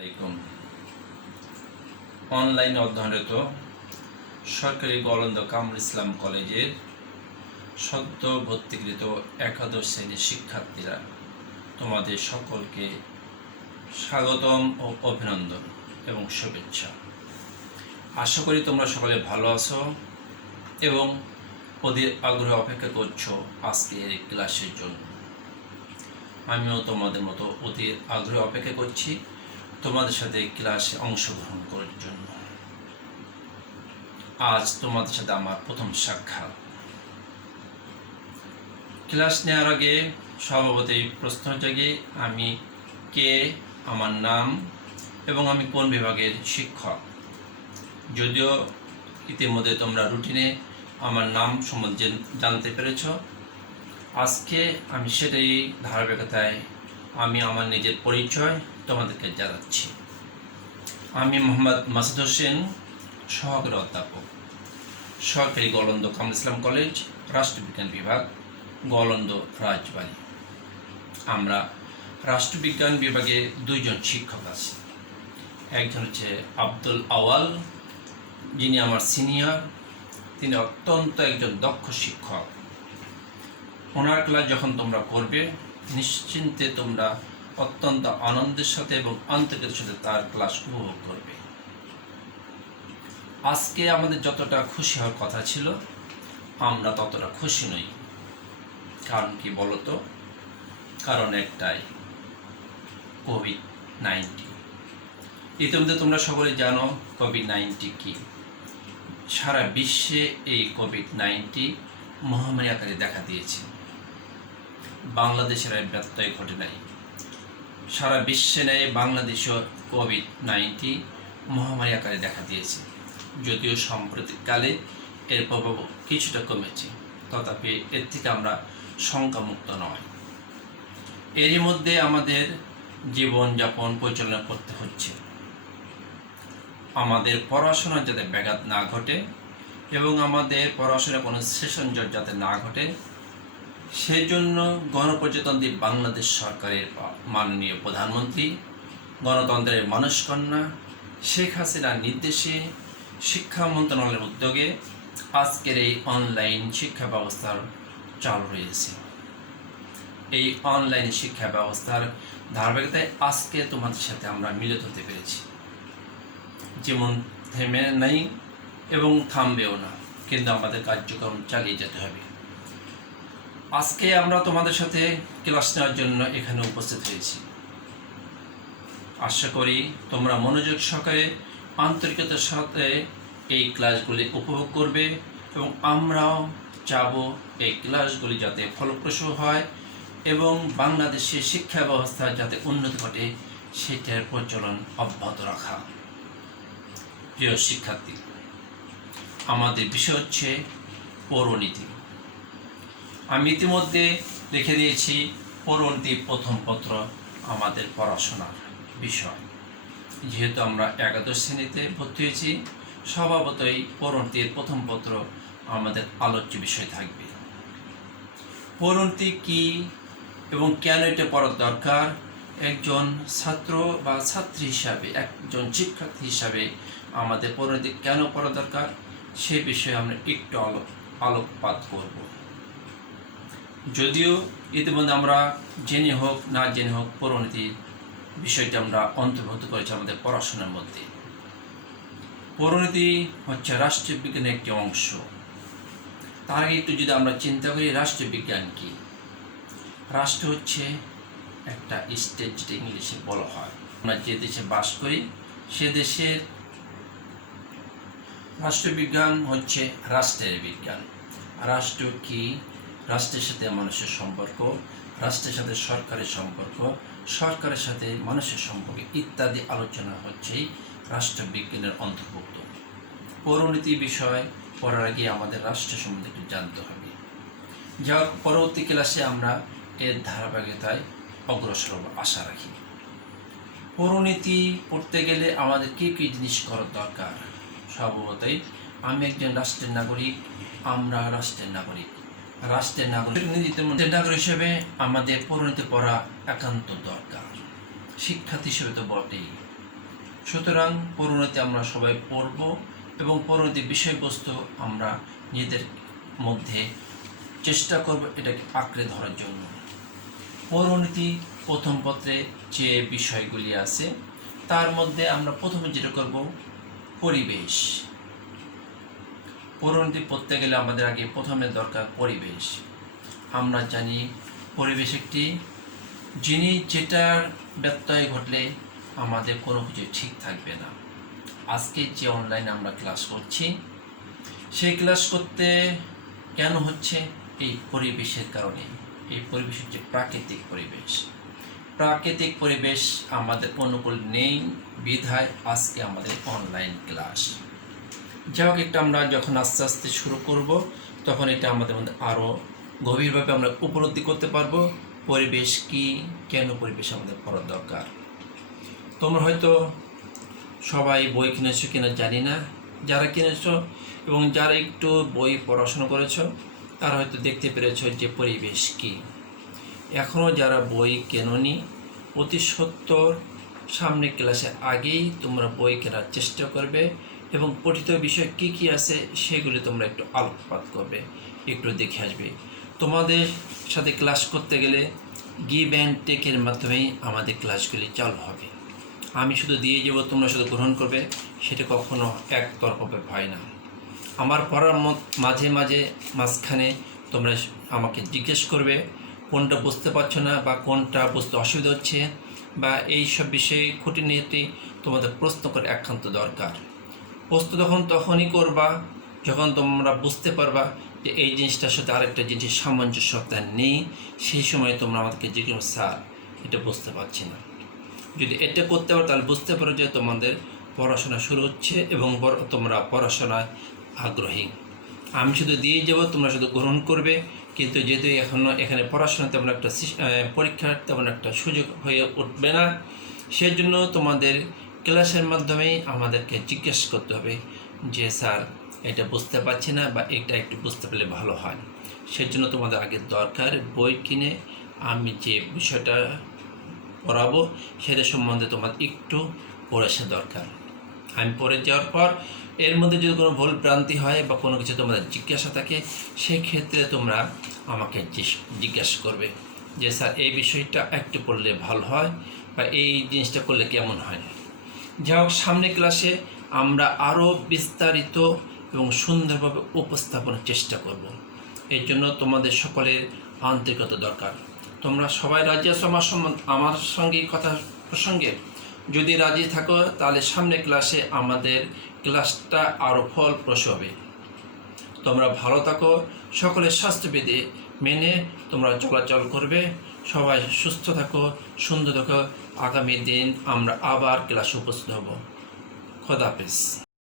আলাইকুম। অনলাইনে অধ্যয়নরত সরকারি গোয়ালন্দ কামরুল ইসলাম কলেজের সদ্য ভর্তিকৃত একাদশ শ্রেণীর শিক্ষার্থীরা, তোমাদের সকলকে স্বাগতম ও অভিনন্দন এবং শুভেচ্ছা। আশা করি তোমরা সকলে ভালো আছো এবং ওদের আগ্রহে অপেক্ষা করছো আজকের এই ক্লাসের জন্য। আমিও তোমাদের মতো ওদের আগ্রহে অপেক্ষা করছি তোমাদের সাথে ক্লাসে অংশগ্রহণ করার জন্য। আজ তোমাদের সাথে আমার প্রথম সাক্ষাৎ। ক্লাস নেওয়ার আগে স্বভাবতই প্রশ্ন জাগে আমি কে, আমার নাম এবং আমি কোন বিভাগের শিক্ষক। যদিও ইতিমধ্যে তোমরা রুটিনে আমার নাম সম্বন্ধে জানতে পেরেছ, আজকে আমি সেটাই ধারাবাহিকতায় আমি আমার নিজের পরিচয় তোমাদেরকে জানাচ্ছি। আমি মোহাম্মদ মাসুদ হোসেন, সহকারী অধ্যাপক, সরকারি গোয়ালন্দ কামরুল ইসলাম কলেজ, রাষ্ট্রবিজ্ঞান বিভাগ, গোয়ালন্দ রাজবাড়ী। আমরা রাষ্ট্রবিজ্ঞান বিভাগে দুইজন শিক্ষক আছি। একজন হচ্ছে আব্দুল আওয়াল, যিনি আমার সিনিয়র। তিনি অত্যন্ত একজন দক্ষ শিক্ষক। ওনার ক্লাস যখন তোমরা করবে নিশ্চিন্তে তোমরা অত্যন্ত আনন্দের সাথে এবং আন্তরিকতার সাথে তার ক্লাস উপভোগ করবে। আজকে আমাদের যতটা খুশি হওয়ার কথা ছিল আমরা ততটা খুশি নই। কারণ কি বলতো? কারণ একটাই, কোভিড-19। ইতিমধ্যে তোমরা সকলে জানো কোভিড-19 কি। সারা বিশ্বে এই কোভিড-19 মহামারী আকারে দেখা দিয়েছে। বাংলাদেশের ব্যত্যয় ঘটে নাই। সারা বিশ্বে নেয় বাংলাদেশও কোভিড-19 মহামারী আকারে দেখা দিয়েছে। যদিও সাম্প্রতিককালে এর প্রভাব কিছুটা কমেছে, তথাপি এর থেকে আমরা শঙ্কামুক্ত নয়। এরই মধ্যে আমাদের জীবনযাপন পরিচালনা করতে হচ্ছে। আমাদের পড়াশোনা যাতে ব্যাঘাত না ঘটে এবং আমাদের পড়াশোনার কোনো সেশন যাতে না ঘটে, সেই জন্য গণপ্রজাতন্ত্রী বাংলাদেশ সরকারের মাননীয় প্রধানমন্ত্রী, গণতন্ত্রের মানসকন্যা শেখ হাসিনার নির্দেশে শিক্ষা মন্ত্রণালয়ের উদ্যোগে আজকের এই অনলাইন শিক্ষা ব্যবস্থার চালু রয়েছে। এই অনলাইন শিক্ষা ব্যবস্থার ধারাবাহিকতায় আজকে তোমাদের সাথে আমরা মিলিত হতে পেরেছি। যেমন থেমে নেই এবং থামবেও না, কিন্তু আমাদের কার্যক্রম চালিয়ে যেতে হবে। আজকে আমরা তোমাদের সাথে ক্লাস নেওয়ার জন্য এখানে উপস্থিত হয়েছি। আশা করি তোমরা মনোযোগ সহকারে আন্তরিকতার সাথে এই ক্লাসগুলি উপভোগ করবে এবং আমরাও চাবো এই ক্লাসগুলি যাতে ফলপ্রসূ হয় এবং বাংলাদেশের শিক্ষা ব্যবস্থা যাতে উন্নতি ঘটে সেটার প্রচলন অব্যাহত রাখা। প্রিয় শিক্ষার্থী, আমাদের বিষয় হচ্ছে পৌরনীতি। আমি ইতিমধ্যে লিখে দিয়েছি পৌরনীতি প্রথম পত্র আমাদের পড়াশোনার বিষয়। যেহেতু আমরা একাদশ শ্রেণীতে ভর্তি হয়েছি, স্বভাবতই পৌরনীতির প্রথম পত্র আমাদের আলোচ্য বিষয় থাকবে। পৌরনীতি কী এবং কেন এটা পড়ার দরকার, একজন ছাত্র বা ছাত্রী হিসাবে, একজন শিক্ষার্থী হিসাবে আমাদের পৌরনীতি কেন পড়া দরকার সে বিষয়ে আমরা একটু আলোকপাত করব। যদিও ইতিমধ্যে আমরা জেনে হোক না জেনে হোক পৌরনীতির বিষয়টি আমরা অন্তর্ভুক্ত করেছি আমাদের পড়াশোনার মধ্যে। পৌরনীতি হচ্ছে রাষ্ট্রবিজ্ঞানের একটি অংশ। তার আগে একটু যদি আমরা চিন্তা করি রাষ্ট্রবিজ্ঞান কি। রাষ্ট্র হচ্ছে একটা স্টেট, যেটা ইংলিশে বলা হয়। আমরা যে দেশে বাস করি সে দেশের রাষ্ট্রবিজ্ঞান হচ্ছে রাষ্ট্রের বিজ্ঞান। রাষ্ট্র কি? রাষ্ট্রের সাথে মানুষের সম্পর্ক, রাষ্ট্রের সাথে সরকারের সম্পর্ক, সরকারের সাথে মানুষের সম্পর্ক ইত্যাদি আলোচনা হচ্ছেই রাষ্ট্রবিজ্ঞানের অন্তর্ভুক্ত। পৌরনীতি বিষয় পড়ার আগে আমাদের রাষ্ট্র সম্বন্ধে একটু জানতে হবে। যা পরবর্তী ক্লাসে আমরা এর ধারাবাহিকতায় অগ্রসর আশা রাখি। পৌরনীতি পড়তে গেলে আমাদের কী কী জিনিস করার দরকার? স্বভাবতই আমি একজন রাষ্ট্রের নাগরিক, আমরা রাষ্ট্রের নাগরিক। রাষ্ট্রের নাগরিক হিসেবে আমাদের পৌরনীতি পড়া একান্ত দরকার। শিক্ষার্থী হিসেবে তো বটেই। সুতরাং পরিণতি আমরা সবাই পড়ব এবং পরবর্তী বিষয়বস্তু আমরা নিজেদের মধ্যে চেষ্টা করব এটাকে আঁকড়ে ধরার জন্য। পরিণতি প্রথম পত্রে যে বিষয়গুলি আছে তার মধ্যে আমরা প্রথমে যেটা করব পরিবেশ। পরিণতি পড়তে গেলে আমাদের আগে প্রথমে দরকার পরিবেশ। আমরা জানি পরিবেশ একটি জিনিস যেটার ব্যত্যয় ঘটলে আমাদের কোনো কিছু ঠিক থাকবে না। আজকে যে অনলাইনে আমরা ক্লাস করছি সেই ক্লাস করতে কেন হচ্ছে? এই পরিবেশের কারণে। এই পরিবেশ হচ্ছে প্রাকৃতিক পরিবেশ। প্রাকৃতিক পরিবেশ আমাদের অনুকূল নেই বিধায় আজকে আমাদের অনলাইন ক্লাস। যাই হোক, এটা আমরা যখন আস্তে আস্তে শুরু করব তখন এটা আমাদের মধ্যে আরও গভীরভাবে আমরা উপলব্ধি করতে পারবো পরিবেশ কি, কেন পরিবেশ আমাদের পড়ার দরকার। তোমরা হয়তো সবাই বই কিনেছো কিনা জানি না, যারা কিনেছো এবং যারা একটু বই পড়াশোনা করেছো তারা হয়তো দেখতে পেরেছো যে পরিবেশ কি। এখনও যারা বই কেননি অতি সত্বর সামনে ক্লাসে আগেই তোমরা বই কেনার চেষ্টা করবে এবং পঠিত বিষয় কি কি আছে সেগুলি তোমরা একটু আলোকপাত করবে, একটু দেখে আসবে। তোমাদের সাথে ক্লাস করতে গেলে গিভ অ্যান্ড টেকের মাধ্যমেই আমাদের ক্লাসগুলি চালু হবে। আমি শুধু দিয়ে যাব, তোমরা শুধু গ্রহণ করবে, সেটা কখনো একতরফা হয় না। আমার পড়ার মাঝে মাঝখানে তোমরা আমাকে জিজ্ঞেস করবে কোনটা বুঝতে পারছো না বা কোনটা বুঝতে অসুবিধা হচ্ছে বা এই সব বিষয়ে খুঁটিনাটি তোমাদের প্রশ্ন করে একান্ত দরকার। প্রশ্ন তখনই করবা যখন তোমরা বুঝতে পারবা যে এই জিনিসটার সাথে আরেকটা জিনিসের সামঞ্জস্যতা নেই। সেই সময় তোমরা আমাদেরকে জিজ্ঞেস, স্যার এটা বুঝতে পারছি না। যদি এটা করতে পারো তাহলে বুঝতে পারো যে তোমাদের পড়াশোনা শুরু হচ্ছে এবং তোমরা পড়াশোনায় আগ্রহী। আমি শুধু দিয়ে যাব, তোমরা শুধু গ্রহণ করবে, কিন্তু যেহেতু এখানে পড়াশোনা তেমন একটা পরীক্ষার তেমন একটা সুযোগ হয়ে উঠবে না, সেজন্য তোমাদের ক্লাসের মাধ্যমেই আমাদেরকে জিজ্ঞেস করতে হবে যে স্যার এটা বুঝতে পারছি না বা এটা একটু বুঝতে পারলে ভালো হয়। সেজন্য তোমাদের আগে দরকার বই কিনে আমি যে বিষয়টা পড়াবো সেটা সম্বন্ধে তোমার একটু পড়ে আসা দরকার। আমি পড়ে যাওয়ার পর এর মধ্যে যদি কোনো ভুল ভ্রান্তি হয় বা কোনো কিছু তোমাদের জিজ্ঞাসা থাকে সেই ক্ষেত্রে তোমরা আমাকে জিজ্ঞাসা করবে যে স্যার এই বিষয়টা একটু পড়লে ভালো হয় বা এই জিনিসটা করলে কেমন হয়। যাই হোক, সামনে ক্লাসে আমরা আরও বিস্তারিত এবং সুন্দরভাবে উপস্থাপনের চেষ্টা করব। এর জন্য তোমাদের সকলের আন্তরিকতা দরকার। তোমরা সবাই রাজি আছো আমার সঙ্গে কথা প্রসঙ্গে? যদি রাজি থাকো তাহলে সামনে ক্লাসে আমাদের ক্লাসটা আরও ফলপ্রসূ হবে। তোমরা ভালো থাকো, সকলের স্বাস্থ্যবিধি মেনে তোমরা চলাচল করবে। সবাই সুস্থ থাকো, সুন্দর থাকো। আগামী দিন আমরা আবার ক্লাসে উপস্থিত হব। খোদা হাফেজ।